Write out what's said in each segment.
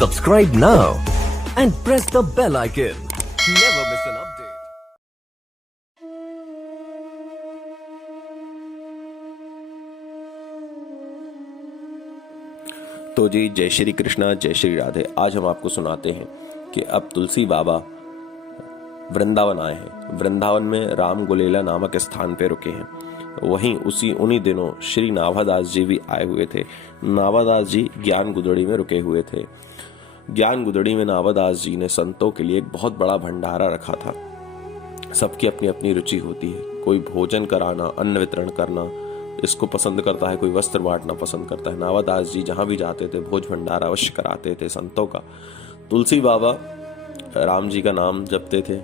Subscribe now and press the bell icon. Never miss an update. तो जी, जय श्री कृष्णा, जय श्री राधे। आज हम आपको सुनाते हैं कि अब तुलसी बाबा वृंदावन आए हैं। वृंदावन में राम गुलेला नामक स्थान पे रुके हैं। वहीं उन्हीं दिनों श्री नाभादास जी भी आए हुए थे। नाभादास जी ज्ञान गुदड़ी में रुके हुए थे। ज्ञान गुदड़ी में नाभादास जी ने संतों के लिए एक बहुत बड़ा भंडारा रखा था। सबकी अपनी अपनी रुचि होती है। कोई भोजन कराना, अन्न वितरण करना इसको पसंद करता है, कोई वस्त्र बांटना पसंद करता है। नाभादास जी जहां भी जाते थे भोज भंडारा अवश्य कराते थे संतों का। तुलसी बाबा राम जी का नाम जपते थे,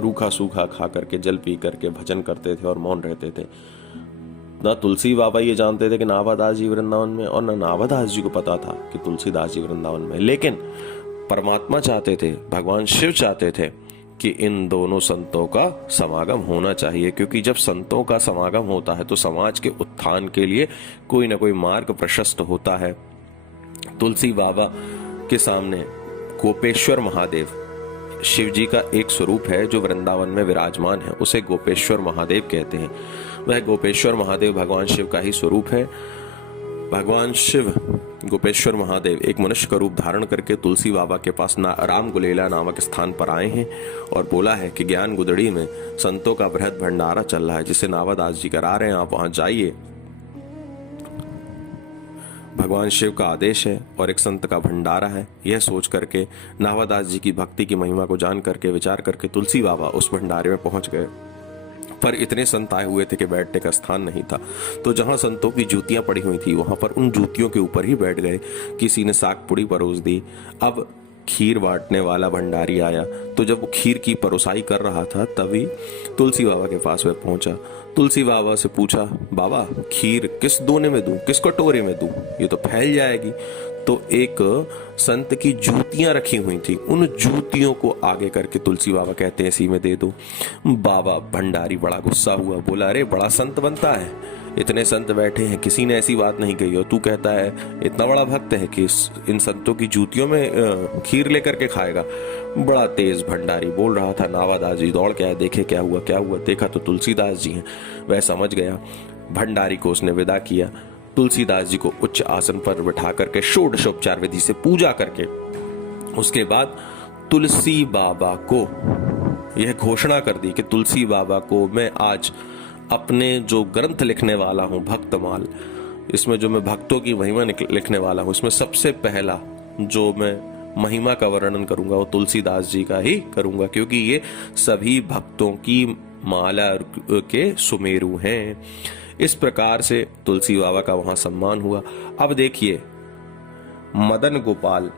रूखा सूखा खा करके, जल पी करके भजन करते थे और मौन रहते थे। ना तुलसी बाबा ये जानते थे कि नाभादास जी वृंदावन में, और ना नाभादास जी को पता था कि तुलसीदास जी वृंदावन में। लेकिन परमात्मा चाहते थे, भगवान शिव चाहते थे कि इन दोनों संतों का समागम होना चाहिए, क्योंकि जब संतों का समागम होता है तो समाज के उत्थान के लिए कोई ना कोई मार्ग प्रशस्त होता है। तुलसी बाबा के सामने गोपेश्वर महादेव शिव जी का एक स्वरूप है जो वृंदावन में विराजमान है, उसे गोपेश्वर महादेव कहते हैं। वह गोपेश्वर महादेव भगवान शिव का ही स्वरूप है। भगवान शिव गोपेश्वर महादेव एक मनुष्य का रूप धारण करके तुलसी बाबा के पास राम गुलेला नामक स्थान पर आए हैं और बोला है कि ज्ञान गुदड़ी में संतों का बृहद भंडारा चल रहा है, जिसे नाभादास जी करा रहे हैं, आप वहां जाइए। भगवान शिव का आदेश है और एक संत का भंडारा है। यह सोच करके नाभादास जी की भक्ति की महिमा को जान करके, विचार करके तुलसी बाबा उस भंडारे में पहुंच गए। पर इतने संत आए हुए थे कि बैठने का स्थान नहीं था। तो जहां संतों की जूतियां पड़ी हुई थी वहां पर उन जूतियों के ऊपर ही बैठ गए। किसी ने साग पुड़ी परोस दी। अब खीर बांटने वाला भंडारी आया, तो जब वो खीर की परोसाई कर रहा था तभी तुलसी बाबा के पास वह पहुंचा। तुलसी बाबा से पूछा, बाबा खीर किस दोने में दूं, किस कटोरे में दूं, ये तो फैल जाएगी। तो एक संत की जूतियां रखी हुई थी, उन जूतियों को आगे करके तुलसी बाबा कहते हैं इसी में दे दो। बाबा भंडारी बड़ा गुस्सा हुआ, बोला अरे बड़ा संत बनता है, इतने संत बैठे हैं, किसी ने ऐसी बात नहीं कही और तू कहता है इतना बड़ा भक्त है कि इन संतों की जूतियों में खीर लेकर के खाएगा। बड़ा तेज भंडारी बोल रहा था। नाभादास जी दौड़ के आए, देखे क्या हुआ क्या हुआ। देखा तो तुलसीदास जी हैं। वह समझ गया। भंडारी को उसने विदा किया। तुलसीदास जी को उच्च आसन पर बिठा करके षोडशोपचार विधि से पूजा करके उसके बाद तुलसी बाबा को यह घोषणा कर दी कि तुलसी बाबा को मैं आज अपने जो ग्रंथ लिखने वाला हूं, भक्तमाल, इसमें जो मैं भक्तों की महिमा लिखने वाला हूं, इसमें सबसे पहला जो मैं महिमा का वर्णन करूंगा वो तुलसीदास जी का ही करूंगा, क्योंकि ये सभी भक्तों की माला के सुमेरु हैं। इस प्रकार से तुलसी बाबा का वहां सम्मान हुआ। अब देखिए, मदन गोपाल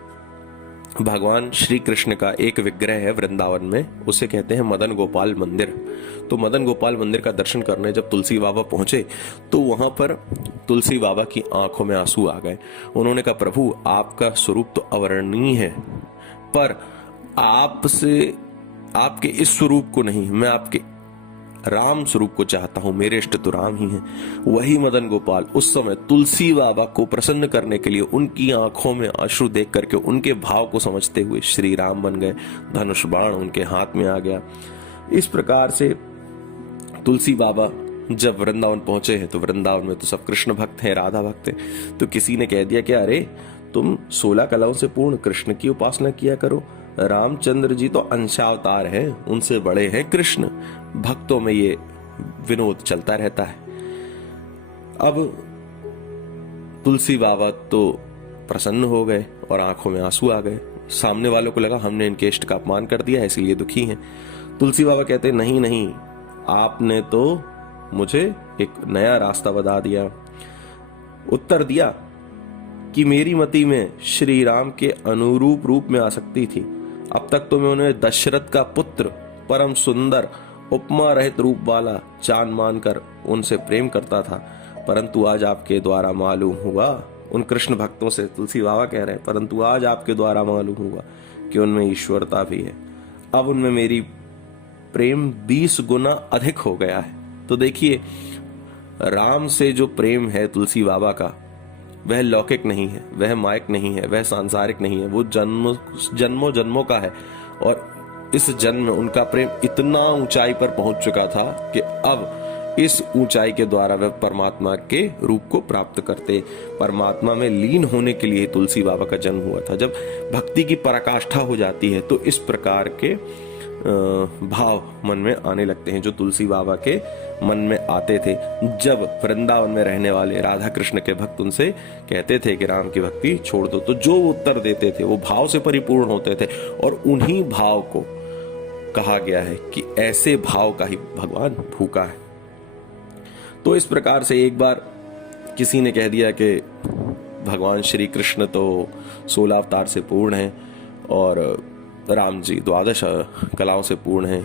भगवान श्री कृष्ण का एक विग्रह है वृंदावन में, उसे कहते हैं मदन गोपाल मंदिर। तो मदन गोपाल मंदिर का दर्शन करने जब तुलसी बाबा पहुंचे तो वहां पर तुलसी बाबा की आंखों में आंसू आ गए। उन्होंने कहा, प्रभु आपका स्वरूप तो अवर्णनीय है, पर आपसे, आपके इस स्वरूप को नहीं, मैं आपके राम स्वरूप को चाहता हूं, मेरे इष्ट तो राम ही हैं। वही मदन गोपाल उस समय तुलसी बाबा को प्रसन्न करने के लिए उनकी आंखों में आंसू देख करके उनके भाव को समझते हुए श्री राम बन गए। धनुष बाण उनके हाथ में आ गया। इस प्रकार से तुलसी बाबा जब वृंदावन पहुंचे हैं तो वृंदावन में तो सब कृष्ण भक्त हैं, राधा भक्त हैं। तो किसी ने कह दिया कि अरे तुम 16 कलाओं से पूर्ण कृष्ण की उपासना किया करो, रामचंद्र जी तो अंशावतार हैं, उनसे बड़े हैं कृष्ण। भक्तों में ये विनोद चलता रहता है। अब तुलसी बाबा तो प्रसन्न हो गए और आंखों में आंसू आ गए। सामने वालों को लगा हमने इनके इष्ट का अपमान कर दिया है, इसलिए दुखी हैं। तुलसी बाबा कहते नहीं नहीं, आपने तो मुझे एक नया रास्ता बता दिया। उत्तर दिया कि मेरी मति में श्री राम के अनुरूप रूप में आसक्ति थी। अब तक तो मैं उन्हें दशरथ का पुत्र, परम सुंदर, उपमा रहित रूप वाला चांद मानकर उनसे प्रेम करता था, परंतु आज आपके द्वारा मालूम हुआ, उन कृष्ण भक्तों से तुलसी बाबा कह रहे हैं, परंतु आज आपके द्वारा मालूम हुआ कि उनमें ईश्वरता भी है। अब उनमें मेरी प्रेम 20 गुना अधिक हो गया है। तो देखिए, राम से जो प्रेम है तुलसी बाबा का, वह लौकिक नहीं है, वह मायक नहीं है, वह सांसारिक नहीं है, वो जन्मों जन्मों का है। और इस जन्म में उनका प्रेम इतना ऊंचाई पर पहुंच चुका था कि अब इस ऊंचाई के द्वारा वह परमात्मा के रूप को प्राप्त करते, परमात्मा में लीन होने के लिए तुलसी बाबा का जन्म हुआ था। जब भक्ति की पराकाष्ठा हो जाती है तो इस प्रकार के भाव मन में आने लगते हैं जो तुलसी बाबा के मन में आते थे। जब वृंदावन में रहने वाले राधा कृष्ण के भक्त उनसे कहते थे कि राम की भक्ति छोड़ दो, तो जो उत्तर देते थे वो भाव से परिपूर्ण होते थे। और उन्हीं भाव को कहा गया है कि ऐसे भाव का ही भगवान भूखा है। तो इस प्रकार से एक बार किसी ने कह दिया कि भगवान श्री कृष्ण तो 16 अवतार से पूर्ण हैं और राम जी 12 कलाओं से पूर्ण हैं,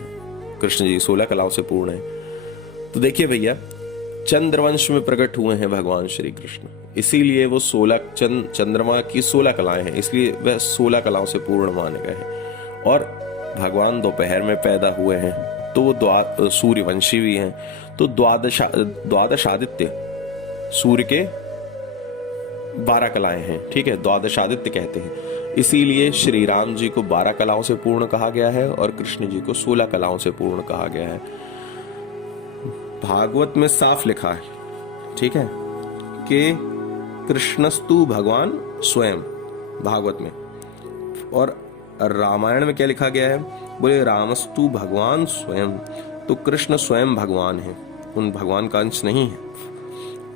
कृष्ण जी 16 कलाओं से पूर्ण हैं। तो देखिए भैया, चंद्रवंश में प्रकट हुए हैं भगवान श्री कृष्ण, इसीलिए वो 16 चंद्रमा की 16 कलाएं हैं, इसलिए वह 16 कलाओं से पूर्ण माने गए हैं। और भगवान दोपहर में पैदा हुए हैं तो वो सूर्यवंशी भी हैं। तो द्वादशादित्य सूर्य के 12 कलाएं हैं, ठीक है, द्वादशादित्य कहते हैं। इसीलिए श्री राम जी को 12 कलाओं से पूर्ण कहा गया है और कृष्ण जी को 16 कलाओं से पूर्ण कहा गया है। भागवत में साफ लिखा है, ठीक है, कि कृष्णस्तु भगवान स्वयं, भागवत में। और रामायण में क्या लिखा गया है, बोले रामस्तु भगवान स्वयं। तो कृष्ण स्वयं भगवान है, उन भगवान का अंश नहीं है।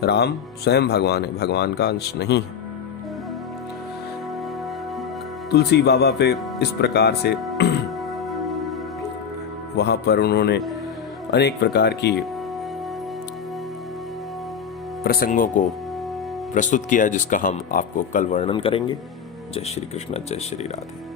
राम स्वयं भगवान है, भगवान का अंश नहीं है। तुलसी बाबा पे इस प्रकार से वहां पर उन्होंने अनेक प्रकार की प्रसंगों को प्रस्तुत किया जिसका हम आपको कल वर्णन करेंगे। जय श्री कृष्ण, जय श्री राधे।